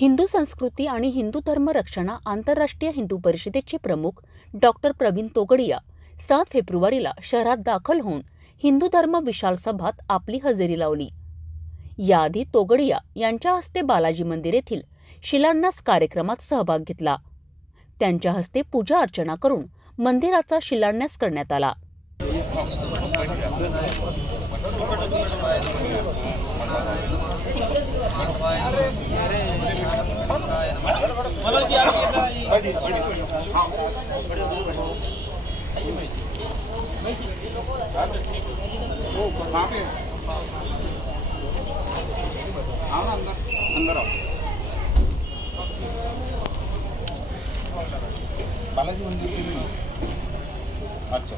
हिंदू संस्कृती आणि हिंदू धर्म रक्षणा आंतरराष्ट्रीय हिंदू परिषदेचे प्रमुख डॉक्टर प्रवीण तोगडिया 7 फेब्रुवारीला शहरात दाखल होऊन हिंदू धर्म विशाल सभात आपली हजेरी लावली। याआधी तोगडिया यांच्या हस्ते बालाजी मंदिर येथील शिलान्यास कार्यक्रमात सहभाग घेतला। त्यांच्या हस्ते पूजा अर्चना करून मंदिराचा शिलान्यास करण्यात आला। बालाजी मंदिर के लिए अच्छा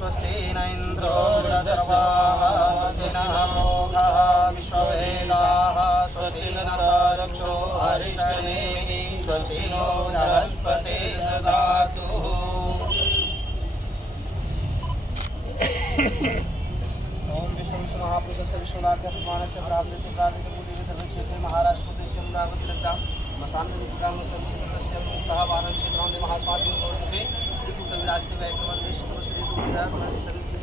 स्वस्ति न इंद्रो सर्वाः स्वस्ति नः लोकाः विश्ववेदाः स्वस्ति नः रक्षो हरिष्ठनेमिः स्वस्ति नो बृहस्पतिः ददातु। ओम विष्णु महापुरुषस्य विश्वनाथस्य प्राप्तिते प्रार्थिते पूजिते सर्वक्षेत्रे महाराष्ट्र देशे अमरावती मसान्निग्राम संक्षेत्रस्य मुक्तः वारण क्षेत्रांदे महास्वामी गौरवे त्रिकुट विराजते वैक्रमंदे श्री 2000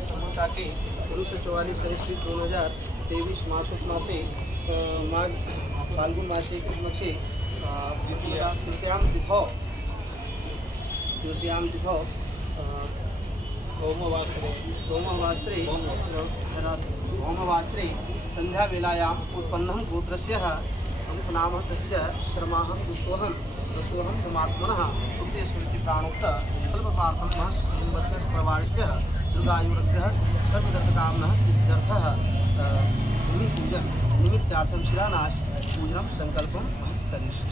समोसाके 1944 2023 मासोच मासे माघ फाल्गुन मासे कृष्णपक्षे तृतीयां तिथौ सोमवासरे संध्यावेलायाम् उत्पन्नं गोत्रस्य नाम तस्य श्रमाः पुष्पोहं दशोहं परमात्मनः सुप्ते स्मृति प्राणोक्त कल्पपार्थं कुटुम्बस्य परिवारस्य दीर्घायुरग्रः सर्वदर्थकामनः सिद्ध्यर्थः भूमिपूजन निमित्तार्थं शिलान्यास पूजनं संकल्पं करिष्ये।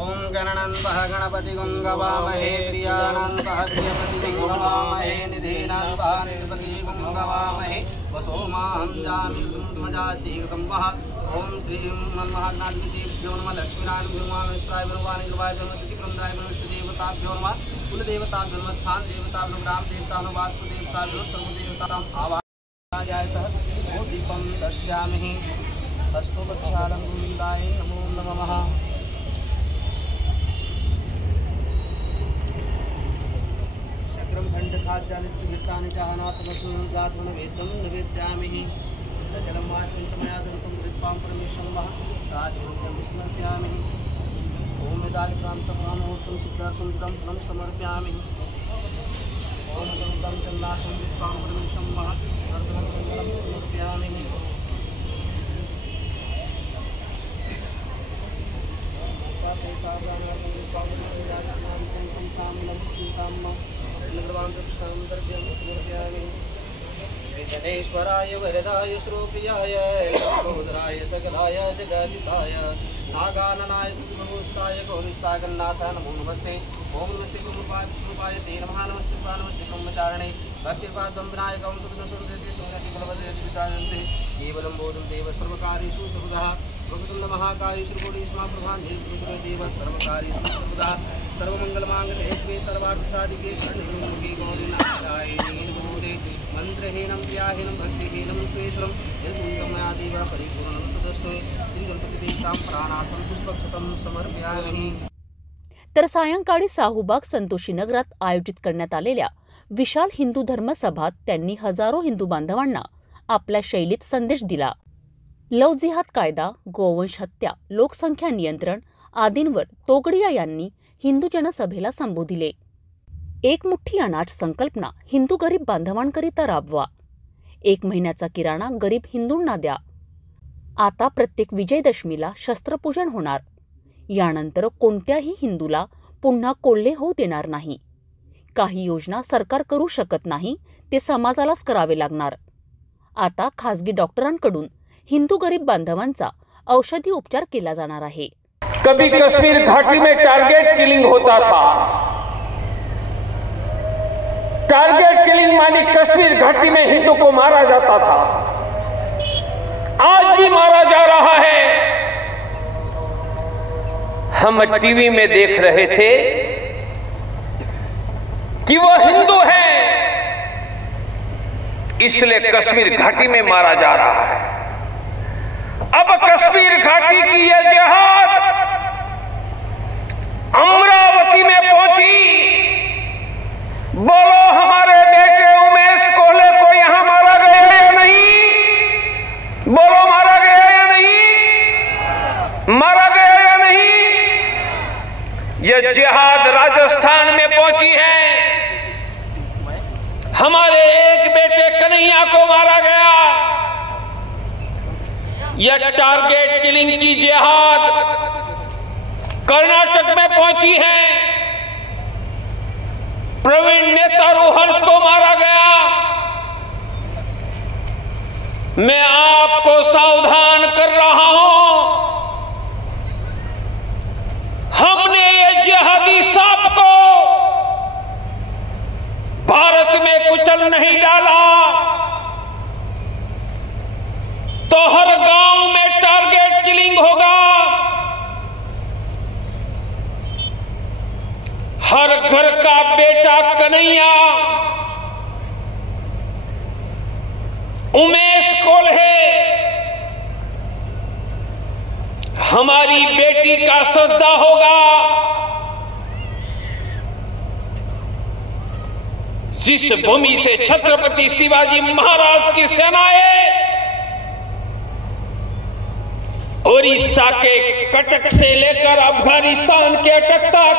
ओम गणनन्तः गणपति गंगवामहे प्रियानन्तः प्रियपति गंगवामहे निधेनन्तः निधिपति गंगवामहे वसोमाहं जामिमजासीगतं वः। ओम श्रीं महागणाधिपतिभ्यो नमः लक्ष्मीनारायण भगवान भगवान कृपाय जन्मतिथिक्रमदाय देवताभ्यो नमः कुलदेवताभ्यो नमः स्थान देवताभ्यो ग्राम देवताभ्यो वास्तुदेवताभ्यो सर्वदेवतानां आवाहयामः। ओ दीपं दर्शयामि हस्तो प्रक्षालं गोविन्दाय नमो नमः। खाद्यानि तीर्थानि चाहनात्मसूनं वेदं निवेद्यामि जलं वाचमया दन्तं कृत्वां परमेश्वरं वः राजभोग्यं स्मर्पयामि। ओम वेदालिकां सप्रामुहूर्तं सिद्धार्थं फलं समर्पयामि। ओम गौतं चन्दासं कृत्वां परमेश्वरं वः वर्धनं मङ्गलं समर्पयामि। विघ्नेश्वराय वरदाय स्वरूपियाय लंबोदराय सकलाय जगदिताय नागाननाय सुभूषिताय गौरीष्ठागन्नाथ नमो नमस्ते। ओम नमस्ते कुमार विष्णुपाय ते नमः नमस्ते नमस्ते ब्रह्मचारिणे भक्तिपादं विनायकं सुखदसुन्दरते सुमति बलवदे विदानन्ते केवलं बोधं देव सर्वकार्येषु सर्वदा भगवतं महाकायेषु कोटिस्मा प्रभान्ते देव सर्वकार्येषु सर्वदा सर्वमंगलमांगल्ये शिवे सर्वार्थसाधिके शरण्ये गौरी नारायणी नमोस्तुते। मंत्रहीनं क्रियाहीनं भक्तिहीनं स्वेश्वरं यद्गुणं मया देव परिपूर्णं तदस्मै श्री गणपती देवतां प्राणार्थं पुष्पक्षतं समर्पयामि। तर सायंकाळी साहूबाग संतोषी नगरात आयोजित करण्यात आलेल्या विशाल हिंदू धर्म सभात त्यांनी हजारो हिंदू बांधवांना आपल्या शैलीत संदेश दिला। लव जिहाद कायदा, गोवंश हत्या, लोकसंख्या नियंत्रण आदींवर तोगडिया यांनी हिंदू जनसभेला संबोधिले। एक मुठ्ठी अनाज संकल्पना हिंदू गरीब बांधवांकरिता राबवा। 1 महिन्याचा किराणा गरीब हिंदूंना द्या। आता प्रत्येक विजयदशमीला शस्त्रपूजन होणार। यानंतर कोणत्याही हिंदूला पुन्हा कोल्हे होऊ देणार नाही। काही योजना सरकार करू शकत नाही, ते समाजालाच करावे लागणार। आता खासगी डॉक्टरांकडून हिंदू गरीब बांधवांचा औषधी उपचार केला जाणार आहे। कभी कश्मीर घाटी में टारगेट किलिंग होता था। टारगेट किलिंग मानी कश्मीर घाटी में हिंदू को मारा जाता था, आज भी मारा जा रहा है। हम टीवी में देख रहे थे कि वह हिंदू है, इसलिए कश्मीर घाटी में मारा जा रहा है। अब कश्मीर घाटी की यह जिहाद अमरावती में पहुंची। बोलो, हमारे बेटे उमेश कोल्हे को यहां मारा गया या नहीं? बोलो, मारा गया या नहीं? मारा गया या नहीं? यह जिहाद राजस्थान में पहुंची है। हमारे एक बेटे कन्हैया को मारा गया। यह टारगेट किलिंग की जिहाद कर्नाटक में पहुंची है। प्रवीण नेतारू हर्ष को मारा गया। मैं आपको सावधान कर रहा हूं, हमने ये जिहादी सांप को भारत में कुचल नहीं डाला तो हर गांव में टारगेट किलिंग होगा, हर घर का बेटा कन्हैया, उमेश कोल्हे, हमारी बेटी का श्रद्धा होगा। जिस भूमि से छत्रपति शिवाजी महाराज की सेनाएं ओडिशा के कटक से लेकर अफगानिस्तान के अटक तक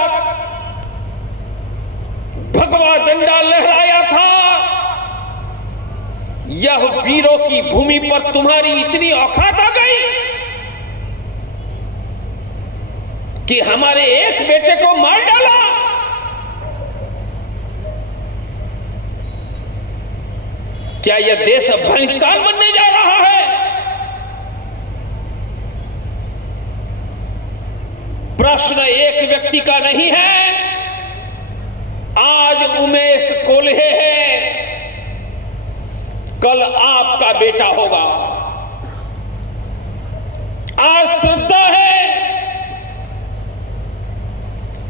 भगवा झंडा लहराया था, यह वीरों की भूमि पर तुम्हारी इतनी औकात आ गई कि हमारे एक बेटे को मार डाला। क्या यह देश अफगानिस्तान बनने जा रहा है? प्रश्न एक व्यक्ति का नहीं है। आज उमेश कोल्हे है, कल आपका बेटा होगा। आज श्रद्धा है,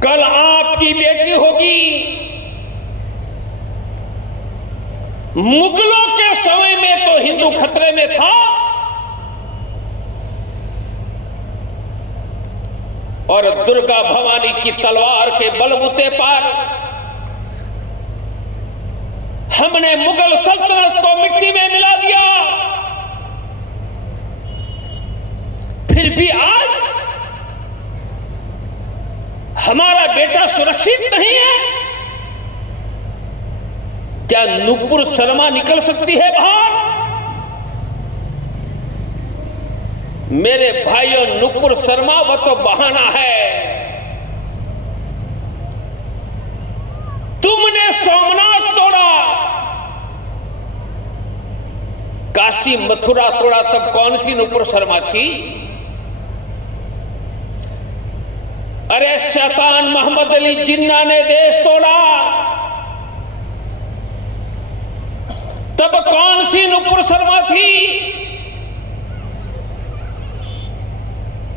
कल आपकी बेटी होगी। मुगलों के समय में तो हिंदू खतरे में था और दुर्गा भवानी की तलवार के बलबूते पर हमने मुगल सल्तनत को मिट्टी में मिला दिया। फिर भी आज हमारा बेटा सुरक्षित नहीं है। क्या नुपुर शर्मा निकल सकती है बाहर? मेरे भाइयों, नुपुर शर्मा वह तो बहाना है। तुमने सोमनाथ तोड़ा, काशी मथुरा तोड़ा, तब कौन सी नुपुर शर्मा थी? अरे शैतान मोहम्मद अली जिन्ना ने देश तोड़ा, तब कौन सी नुपुर शर्मा थी?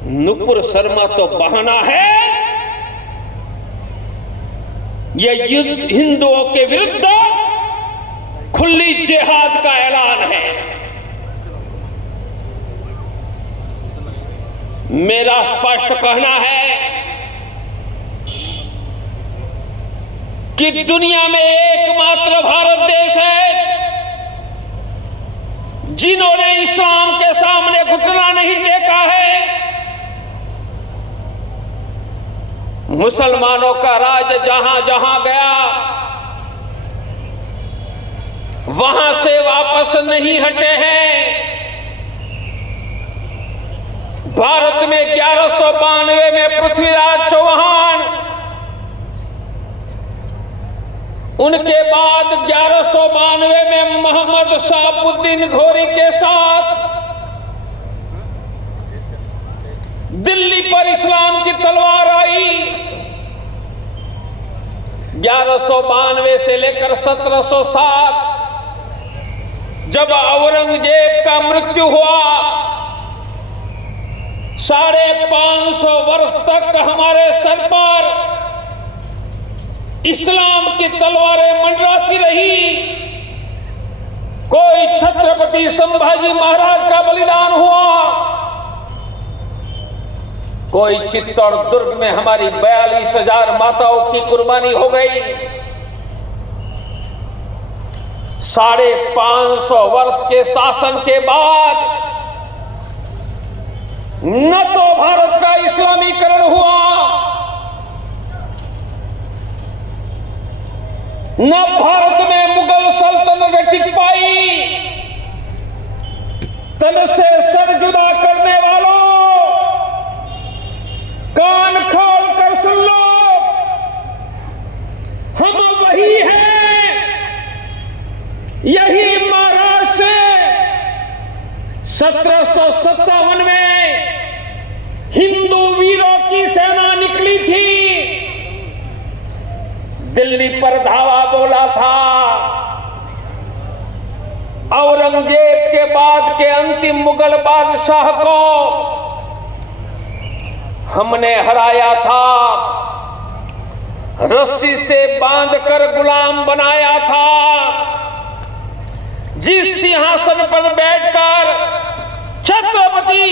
नुपुर शर्मा तो बहाना है। यह युद्ध हिंदुओं के विरुद्ध खुली जिहाद का ऐलान है। मेरा स्पष्ट कहना है कि दुनिया में एकमात्र भारत देश है जिन्होंने इस्लाम के सामने घुटना नहीं टेका है। मुसलमानों का राज जहां जहां गया वहां से वापस नहीं हटे हैं। भारत में 1192 में पृथ्वीराज चौहान, उनके बाद 1192 में मोहम्मद शहाबुद्दीन घोरी के साथ दिल्ली पर इस्लाम की तलवार आई। 1192 से लेकर 1707 जब औरंगजेब का मृत्यु हुआ, 550 वर्ष तक हमारे सर पर इस्लाम की तलवारें मंडराती रही। कोई छत्रपति संभाजी महाराज का बलिदान हुआ, कोई चित्तौड़ दुर्ग में हमारी 42,000 माताओं की कुर्बानी हो गई। 550 वर्ष के शासन के बाद न तो भारत का इस्लामीकरण हुआ, न भारत में मुगल सल्तनत टिक पाई। तन से सर जुदा करने वालों, कान खोल कर सुन लो, हम वही हैं। यही महाराष्ट्र से 1757 में हिंदू वीरों की सेना निकली थी, दिल्ली पर धावा बोला था। औरंगजेब के बाद के अंतिम मुगल बादशाह को हमने हराया था, रस्सी से बांधकर गुलाम बनाया था। जिस सिंहासन पर बैठकर छत्रपति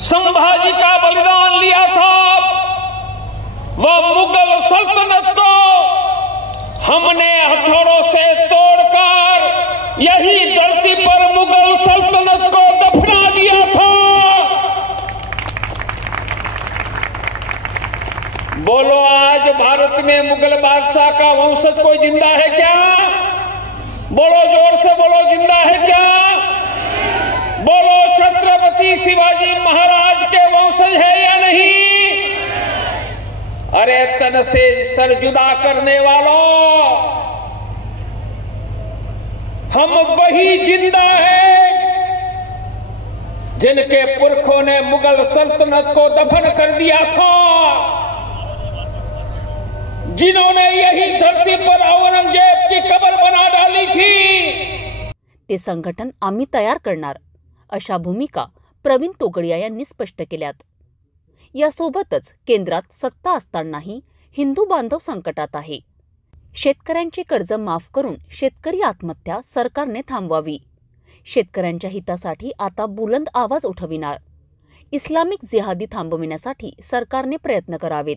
संभाजी का बलिदान लिया था, वह मुगल सल्तनत को हमने हथौड़ों से तोड़कर यही धरती पर मुगल सल्तनत को दफना दिया था। बोलो, आज भारत में मुगल बादशाह का वंशज कोई जिंदा है क्या? बोलो, जोर से बोलो, जिंदा है क्या? बोलो, छत्रपति शिवाजी महाराज के वंशज है या नहीं? अरे तन से सर जुदा करने वालों, हम वही जिंदा हैं जिनके पुरखों ने मुगल सल्तनत को दफन कर दिया था, जिन्होंने यही धरती पर औरंगजेब की कब्र बना डाली थी। ते संघटन आम्ही तयार करणार अशा भूमिका प्रवीण तोगडिया यांनी स्पष्ट केल्यात। यासोबतच केंद्रात सत्ता असतानाही हिंदू बांधव संकटात आहे। शेतकऱ्यांचे कर्ज माफ करून शेतकरी आत्महत्या सरकारने थांबवावी। शेतकऱ्यांच्या हितासाठी आता बुलंद आवाज उठविणार। इस्लामिक जिहादी थांबविण्यासाठी सरकारने प्रयत्न करावेत,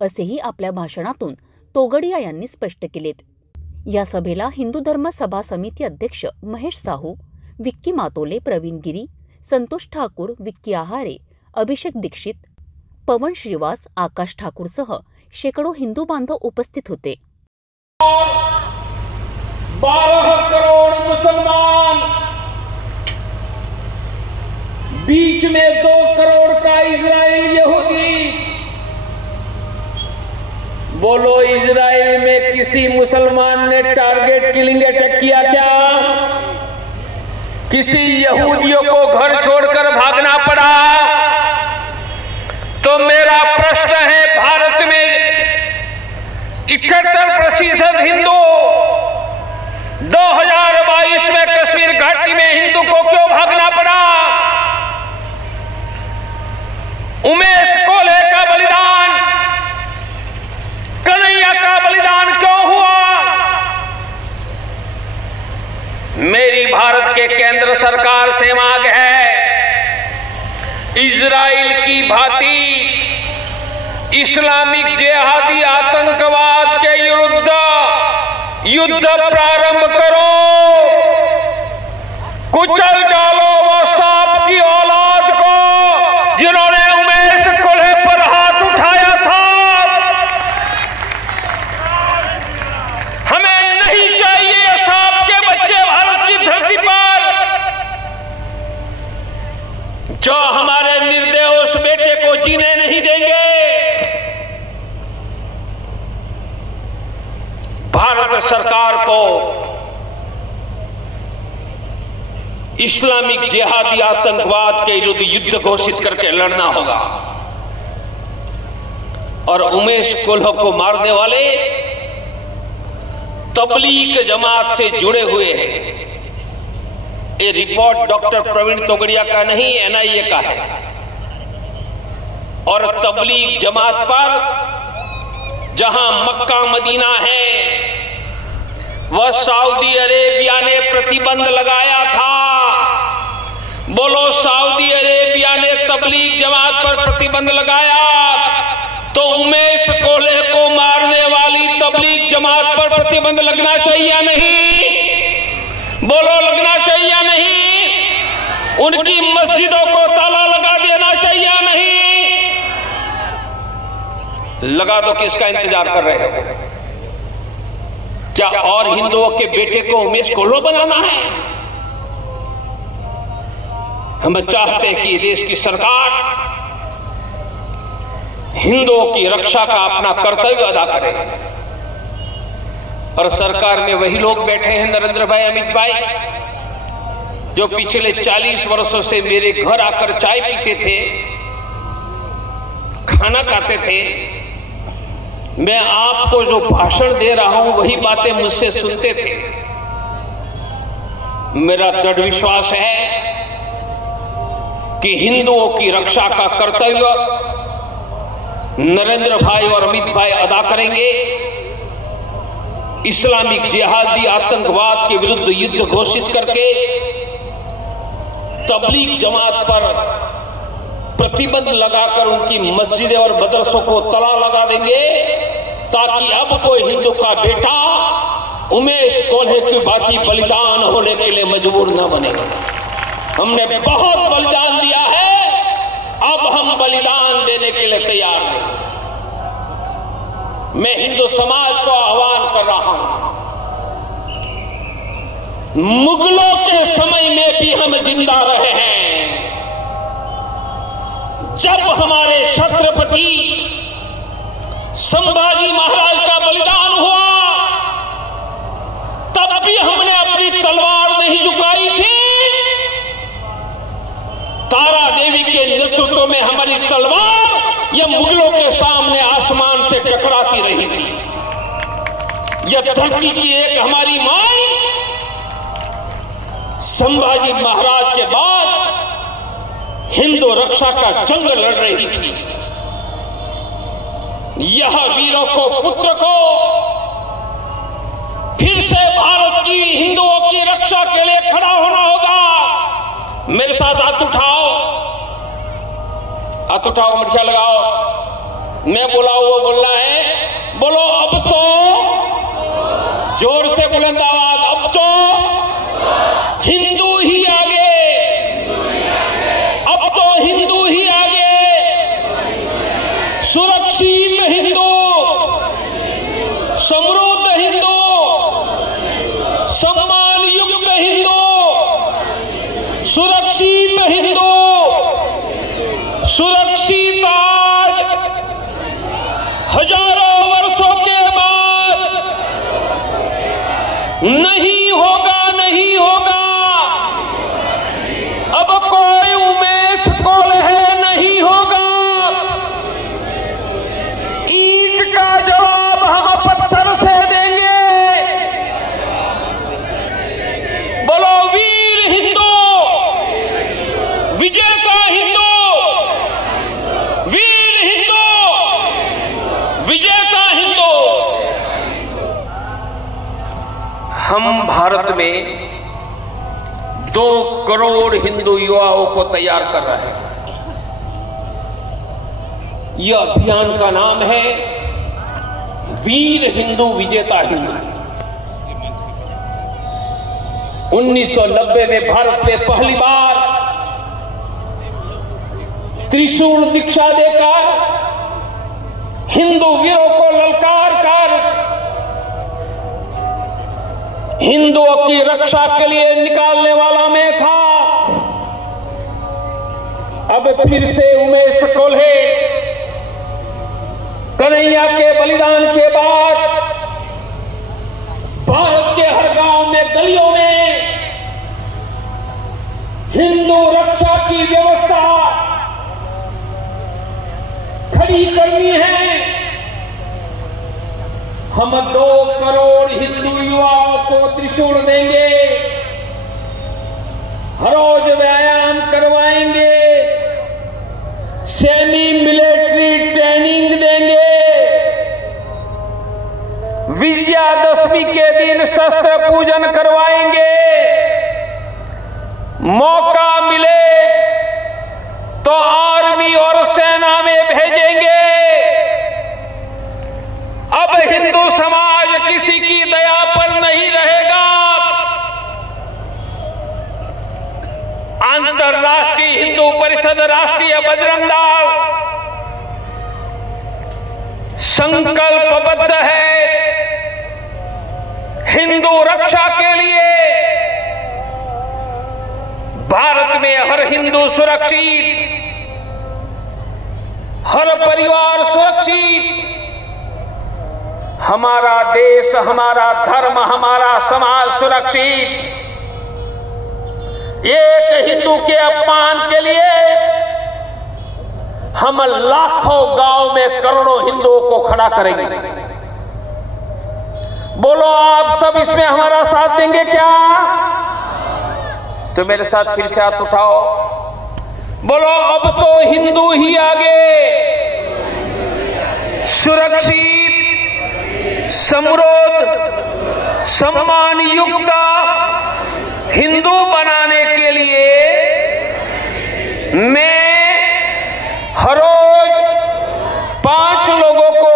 असेही आपल्या भाषणातून तोगडिया यांनी स्पष्ट केलेत। या सभेला हिंदू धर्म सभा समिती अध्यक्ष महेश साहू, विक्की मातोले, प्रवीण गिरी, संतोष ठाकूर, विक्की आहारे, अभिषेक दीक्षित, पवन श्रीवास, आकाश ठाकूरसह शेकडो हिंदू बांधव उपस्थित होते। 12 करोड़ मुसलमान, बीच में 2 करोड़ का इजराइल यहूदी। बोलो, इजराइल में किसी मुसलमान ने टारगेट किलिंग अटैक किया क्या? किसी यहूदियों को घर छोड़कर भागना पड़ा? तो मेरा प्रश्न है, भारत में 71% हिंदू, 2022 में कश्मीर घाटी में हिंदू को क्यों भागना पड़ा? उमेश कोल्हे का बलिदान, कन्हैया का बलिदान क्यों हुआ? मेरी भारत के केंद्र सरकार से मांग है, इजराइल की भांति इस्लामिक जिहादी आतंकवाद के विरुद्ध युद्ध प्रारंभ करो, कुचल डालो वो सांप की औलाद को जिन्होंने उमेश कोल्हे पर हाथ उठाया था। हमें नहीं चाहिए सांप के बच्चे भारत की धरती पर, जो हमारे निर्दोष बेटे को जीने नहीं देंगे। भारत सरकार को इस्लामिक जिहादी आतंकवाद के विरुद्ध युद्ध घोषित करके लड़ना होगा और उमेश कोल्हे को मारने वाले तबलीग जमात से जुड़े हुए हैं, ये रिपोर्ट डॉक्टर प्रवीण तोगड़िया का नहीं, एनआईए का है। और तबलीग जमात पर जहां मक्का मदीना है वह सऊदी अरेबिया ने प्रतिबंध लगाया था। बोलो, सऊदी अरेबिया ने तबलीग जमात पर प्रतिबंध लगाया तो उमेश कोल्हे को मारने वाली तबलीग जमात पर प्रतिबंध लगना चाहिए या नहीं? बोलो, लगना चाहिए या नहीं? उनकी मस्जिदों को ताला लगा देना चाहिए या नहीं? लगा दो, किसका इंतजार कर रहे हो? क्या और हिंदुओं के बेटे को उमेश कोल्हे बनाना है? हम चाहते हैं कि देश की सरकार हिंदुओं की रक्षा का अपना कर्तव्य अदा करे। और सरकार में वही लोग बैठे हैं, नरेंद्र भाई, अमित भाई, जो पिछले 40 वर्षों से मेरे घर आकर चाय पीते थे, खाना खाते थे। मैं आपको जो भाषण दे रहा हूं वही बातें मुझसे सुनते थे। मेरा दृढ़ विश्वास है कि हिंदुओं की रक्षा का कर्तव्य नरेंद्र भाई और अमित भाई अदा करेंगे। इस्लामिक जिहादी आतंकवाद के विरुद्ध युद्ध घोषित करके तबलीग जमात पर प्रतिबंध लगाकर उनकी मस्जिदें और मदरसों को ताला लगा देंगे, ताकि अब कोई हिंदू का बेटा उमेश कोल्हे की बाती बलिदान होने के लिए मजबूर न बने। हमने बहुत बलिदान दिया है, अब हम बलिदान देने के लिए तैयार हैं। मैं हिंदू समाज को आह्वान कर रहा हूं, मुगलों के समय में भी हम जिंदा रहे हैं। जब हमारे छत्रपति संभाजी महाराज का बलिदान हुआ तब भी हमने अपनी तलवार नहीं झुकाई थी। तारा देवी के नेतृत्व में हमारी तलवार यह मुगलों के सामने आसमान से टकराती रही थी। यह धरती की एक हमारी मां संभाजी महाराज के बाद हिंदू रक्षा का जंग लड़ रही थी। यह वीरों को, पुत्र को फिर से भारत की हिंदुओं की रक्षा के लिए खड़ा होना होगा। मेरे साथ हाथ उठाओ, हाथ उठाओ, मुठिया लगाओ। मैं बोला वो बोलना है। बोलो, अब तो जोर से बुलंद आवाज, अब तो हिंदू ही आगे, अब तो हिंदू ही आगे। सुरक्षित हिंदू, समृद्ध हिंदू, सम्मान युक्त हिंदू, सुरक्षित हिंदू, सुरक्षित आज हजारों वर्षों के बाद नहीं होगा, नहीं होगा। अब कोई उमेश कोल्हे नहीं होगा। ईंट का जवाब हम पत्थर से देंगे। बोलो, वीर हिंदू, विजेता हिंदू, वीर हिंदू, विजेता हिंदू। हम भारत में 2 करोड़ हिंदू युवाओं को तैयार कर रहे हैं। यह अभियान का नाम है वीर हिंदू, विजेता हिंदू। 1990 में भारत में पहली बार त्रिशूल दीक्षा देकर हिंदू वीरों को ललकार कर हिंदुओं की रक्षा के लिए निकालने वाला मैं था। अब फिर से उमेश कोल्हे कन्हैया के बलिदान के बाद भारत के हर गांव में, गलियों में हिंदू रक्षा की व्यवस्था खड़ी करनी है। हम 2 करोड़ हिंदू युवाओं को त्रिशूल देंगे। दशमी के दिन शस्त्र पूजन करवाएंगे। मौका मिले तो आर्मी और सेना में भेजेंगे। अब हिंदू समाज किसी की दया पर नहीं रहेगा। अंतर्राष्ट्रीय हिंदू परिषद, राष्ट्रीय बजरंग दल संकल्पबद्ध है हिंदू रक्षा के लिए। भारत में हर हिंदू सुरक्षित, हर परिवार सुरक्षित, हमारा देश, हमारा धर्म, हमारा समाज सुरक्षित। एक हिंदू के अपमान के लिए हम लाखों गांव में करोड़ों हिंदुओं को खड़ा करेंगे। बोलो आप सब इसमें हमारा साथ देंगे क्या? तो मेरे साथ फिर से हाथ उठाओ। बोलो अब तो हिंदू ही आगे। सुरक्षित, समृद्ध, सम्मान युक्त हिंदू बनाने के लिए मैं हर रोज 5 लोगों को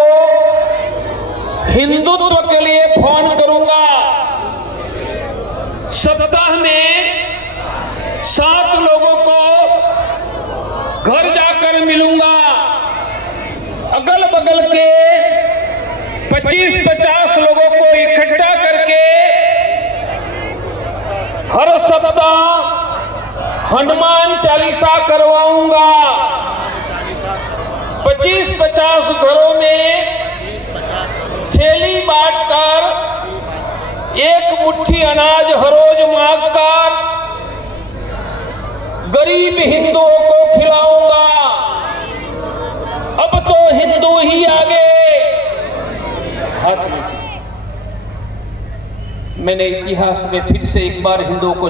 हिंदुत्व के लिए फोन करूंगा। सप्ताह में 7 लोगों को घर जाकर मिलूंगा। अगल बगल के 25-50 लोगों को इकट्ठा करके हर सप्ताह हनुमान चालीसा करवाऊंगा। 25-50 घरों में थैली बांटकर 1 मुट्ठी अनाज हर रोज मांगकर गरीब हिंदुओं को खिलाऊंगा। अब तो हिंदू ही आगे। मैंने इतिहास में फिर से एक बार हिंदुओं को